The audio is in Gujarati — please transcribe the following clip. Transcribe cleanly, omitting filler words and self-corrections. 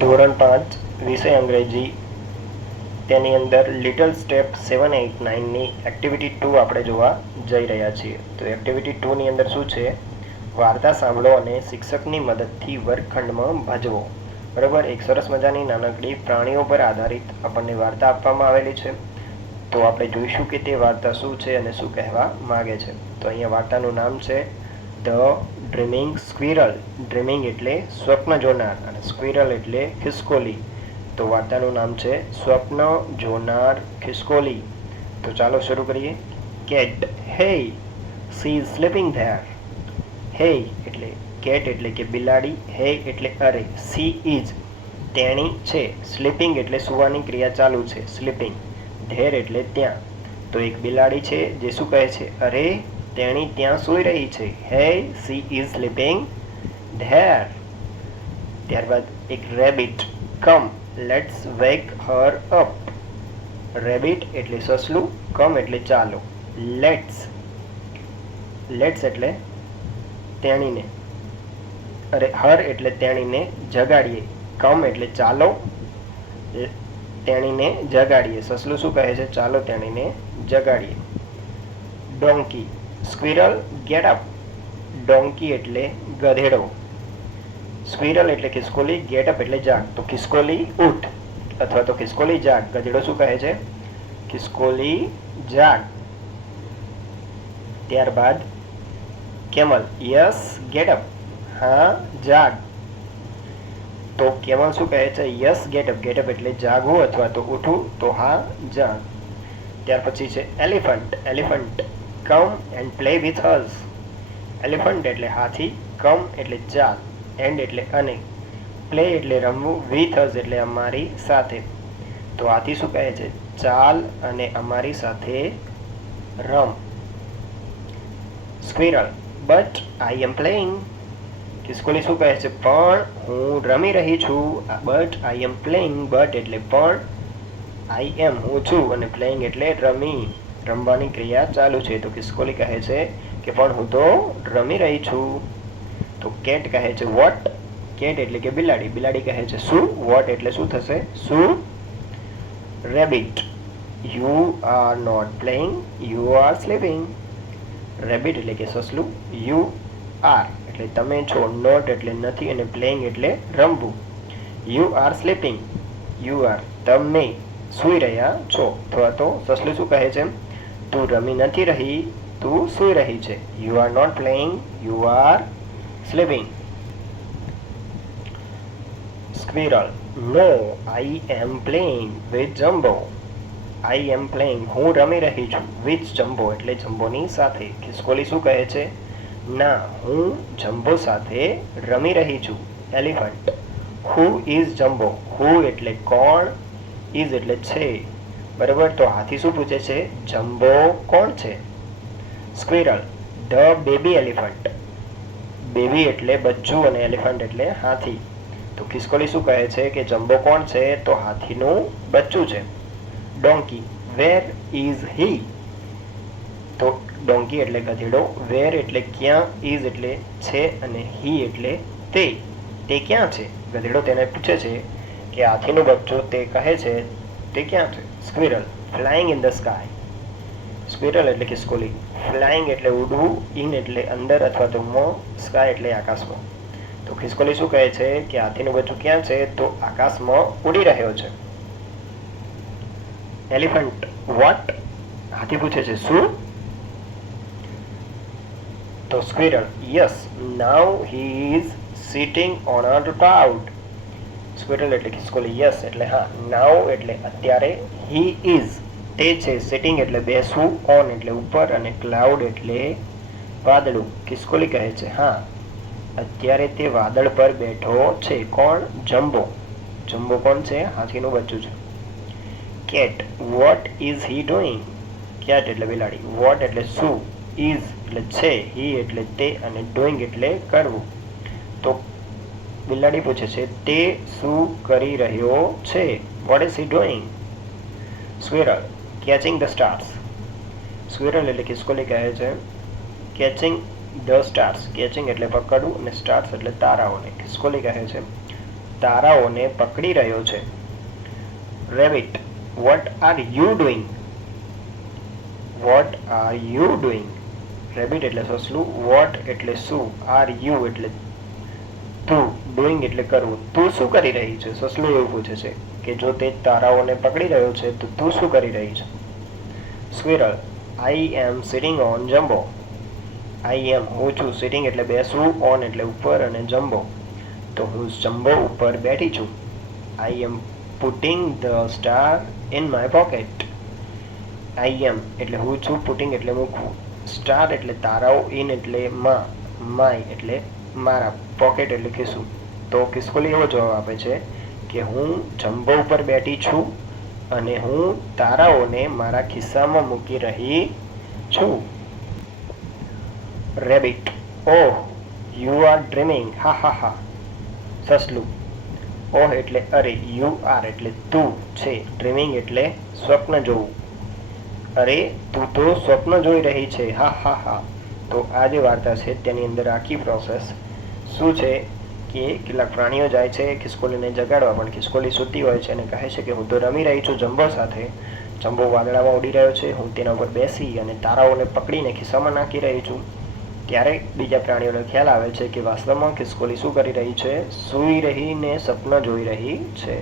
ધોરણ 5 વિષય અંગ્રેજી તેની અંદર લિટલ સ્ટેપ 7, 8, 9ની એક્ટિવિટી 2 આપણે જોવા જઈ રહ્યા છીએ. તો એક્ટિવિટી 2ની અંદર શું છે? વાર્તા સાંભળો અને શિક્ષકની મદદથી વર્ગખંડમાં ભજવો. બરાબર, એક સરસ મજાની નાનકડી પ્રાણીઓ પર આધારિત આપણને વાર્તા આપવામાં આવેલી છે. તો આપણે જોઈશું કે તે વાર્તા શું છે અને શું કહેવા માગે છે. તો અહીંયા વાર્તાનું નામ છે ધ ડ્રીમિંગ સ્ક્વિરલ. ડ્રીમિંગ એટલે સ્વપ્ન જોનાર અને સ્ક્વિરલ એટલે ખિસકોલી. તો વાર્તાનું નામ છે સ્વપ્ન જોનાર ખિસકોલી. તો ચાલો શરૂ કરીએ. કેટ, હે, સી ઇઝ સ્લીપિંગ ધેર. હે એટલે કેટ એટલે કે બિલાડી, હે એટલે અરે, સી ઇઝ તેણી છે, સ્લીપિંગ એટલે સુવાની ક્રિયા ચાલુ છે, સ્લીપિંગ, ધેર એટલે ત્યાં. તો એક બિલાડી છે જે શું કહે છે? અરે તેણી ત્યાં સૂઈ રહી છે. હે સી ઇઝ સ્લીપિંગ ધેર. ત્યારબાદ એક rabbit, come let's wake her up. Rabbit એટલે સસલું, કમ એટલે ચાલો, લેટ્સ એટલે તેણીને, અરે હર એટલે તેણીને જગાડીએ, કમ એટલે ચાલો, તેણીને જગાડીએ. સસલું શું કહે છે? ચાલો તેણીને જગાડીએ. Donkey, squirrel get up. Donkey એટલે ગધેડો, સ્ક્વિરલ એટલે ખિસકોલી, ગેટ અપ એટલે જાગ. તો ખિસકોલી ઉઠ અથવા તો ખિસકોલી જાગ. ગધેડો શું કહે છે? ખિસકોલી જાગ. ત્યારબાદ કેમલ, યસ ગેટ અપ. હા જાગ. તો કેમલ શું કહે છે? Yes get up. Get up એટલે જાગવું અથવા તો ઉઠવું. તો હા જાગ. ત્યાર પછી છે elephant. Elephant, come and play with us. Elephant એટલે હાથી, કમ એટલે ચાલ, એન્ડ એટલે અને, પ્લે એટલે રમવું, વિથ અસ એટલે અમારી સાથે. તો હાથી શું કહે છે? ચાલ અને અમારી સાથે રમ. Squirrel, but I am playing. ખિસકોલી શું કહે છે? પણ હું રમી રહી છું. But I am playing. But એટલે પણ, આઈ એમ હું છું અને પ્લેઇંગ એટલે રમી, રમવાની ક્રિયા ચાલુ છે. તો ખિસકોલી કહે છે કે પણ હું તો રમી રહી છું. તો કેટ કહે છે વોટ. કેટ એટલે કે બિલાડી. બિલાડી કહે છે શું. વોટ એટલે શું થશે? શું. Rabbit, you are not playing, you are sleeping. Rabbit એટલે કે સસલું, યુ આર એટલે તમે છો, નોટ એટલે નથી અને પ્લેઇંગ એટલે રમવું. You are sleeping, you are તમે સૂઈ રહ્યા છો. અથવા તો સસલું શું કહે છે? તું રમી નથી રહી, તું સૂઈ રહી છે. You are not playing, you are sleeping. Squirrel, no I am playing with Jumbo. I am playing હું રમી રહી છું, વિથ જમ્બો એટલે જમ્બોની સાથે. ખિસકોલી શું કહે છે? ના હું જમ્બો સાથે રમી રહી છું. Elephant, who is Jumbo. Who એટલે કોણ, ઇઝ એટલે છે. બરાબર, તો હાથી શું પૂછે છે? જમ્બો કોણ છે? Squirrel, the baby elephant. Baby એટલે બચ્ચું અને એલિફન્ટ એટલે હાથી. તો ખિસકોલી શું કહે છે કે જમ્બો કોણ છે? તો હાથીનું બચ્ચું છે. Donkey, where is he. તો ડોંકી એટલે ગધેડો, વેર એટલે ક્યાં, ઇઝ એટલે છે અને હી એટલે તે. તે ક્યાં છે? ગધેડો તેને પૂછે છે કે હાથીનું બચ્ચું તે કહે છે તે ક્યાં છે? Squirrel, flying in the sky. Squirrel એટલે ખિસકોલી, ફ્લાઇંગ એટલે ઉડવું, ઇન એટલે અંદર અથવા તો માં, સ્કાય એટલે આકાશમાં. તો ખિસકોલી શું કહે છે કે હાથીનું બચ્ચું ક્યાં છે? તો આકાશમાં ઉડી રહ્યો છે. Elephant, vote. હાથી પૂછે છે શું? તો squirrel, yes now he is sitting on a cloud. Squirrel એટલે ખિસકોલી, યસ એટલે હા, નાઉ એટલે અત્યારે, હી ઇઝ તે છે, સિટિંગ એટલે બેસવું, ઓન એટલે ઉપર અને ક્લાઉડ એટલે વાદળું. ખિસકોલી કહે છે હા અત્યારે તે વાદળ પર બેઠો છે. કોણ? જમ્બો. જમ્બો કોણ છે? હાથીનું બચ્ચું છે. Cat, what is he doing. Cat એટલે બિલાડી, વોટ એટલે શું, ઇઝ એટલે છે, હી એટલે તે અને ડુઈંગ એટલે કરવું. તો બિલાડી પૂછે છે તે શું કરી રહ્યો છે? What is he doing? Squirrel, catching the stars. Squirrel એટલે ખિસકોલી કહે છે કેચિંગ ધ સ્ટાર્સ. કેચિંગ એટલે પકડવું અને સ્ટાર્સ એટલે તારાઓને. ખિસકોલી કહે છે તારાઓને પકડી રહ્યો છે. Rabbit, what are you doing? What are you doing? Rabbit એટલે સસલું, વોટ એટલે શું, આર યુ એટલે તું, ડુઈંગ એટલે કરવું. તું શું કરી રહી છે? સસલું એવું પૂછે છે કે જો તે તારાઓને પકડી રહ્યો છે તો તું શું કરી રહી છે? Squirrel, I am sitting on Jumbo. I am હું છું, સિટિંગ એટલે બેસવું, ઓન એટલે ઉપર અને જમ્બો તો હું જમ્બો ઉપર બેઠી છું. I am putting the star in my pocket. I am એટલે હું છું, પુટિંગ એટલે મૂકવું, સ્ટાર એટલે તારાઓ, ઇન એટલે માં, માય એટલે મારા, પોકેટ એટલે ખિસ્સું. તો ખિસકોલી એવો જવાબ આપે છે કે હું જમ્બો ઉપર બેઠી છું અને હું તારાઓને મારા ખિસ્સામાં મૂકી રહી છું. Rabbit, oh you are dreaming, હા હા હા. સસલું, ઓહ એટલે અરે, યુ આર એટલે તું છે, ડ્રીમિંગ એટલે સ્વપ્ન જોવું. અરે તું તો સ્વપ્ન જોઈ રહી છે, હા હા હા. તો આ જે વાર્તા છે તેની અંદર આખી પ્રોસેસ શું છે કે કેટલાક પ્રાણીઓ જાય છે ખિસકોલીને જગાડવા, પણ ખિસકોલી સૂતી હોય છે અને કહે છે કે હું તો રમી રહી છું જમ્બો સાથે. જમ્બો વાદળામાં ઉડી રહ્યો છે, હું તેના ઉપર બેસી અને તારાઓને પકડીને ખિસ્સામાં નાખી રહી છું. ત્યારે બીજા પ્રાણીઓને ખ્યાલ આવે છે કે વાસ્તવમાં ખિસકોલી શું કરી રહી છે? સૂઈ રહીને સપના જોઈ રહી છે.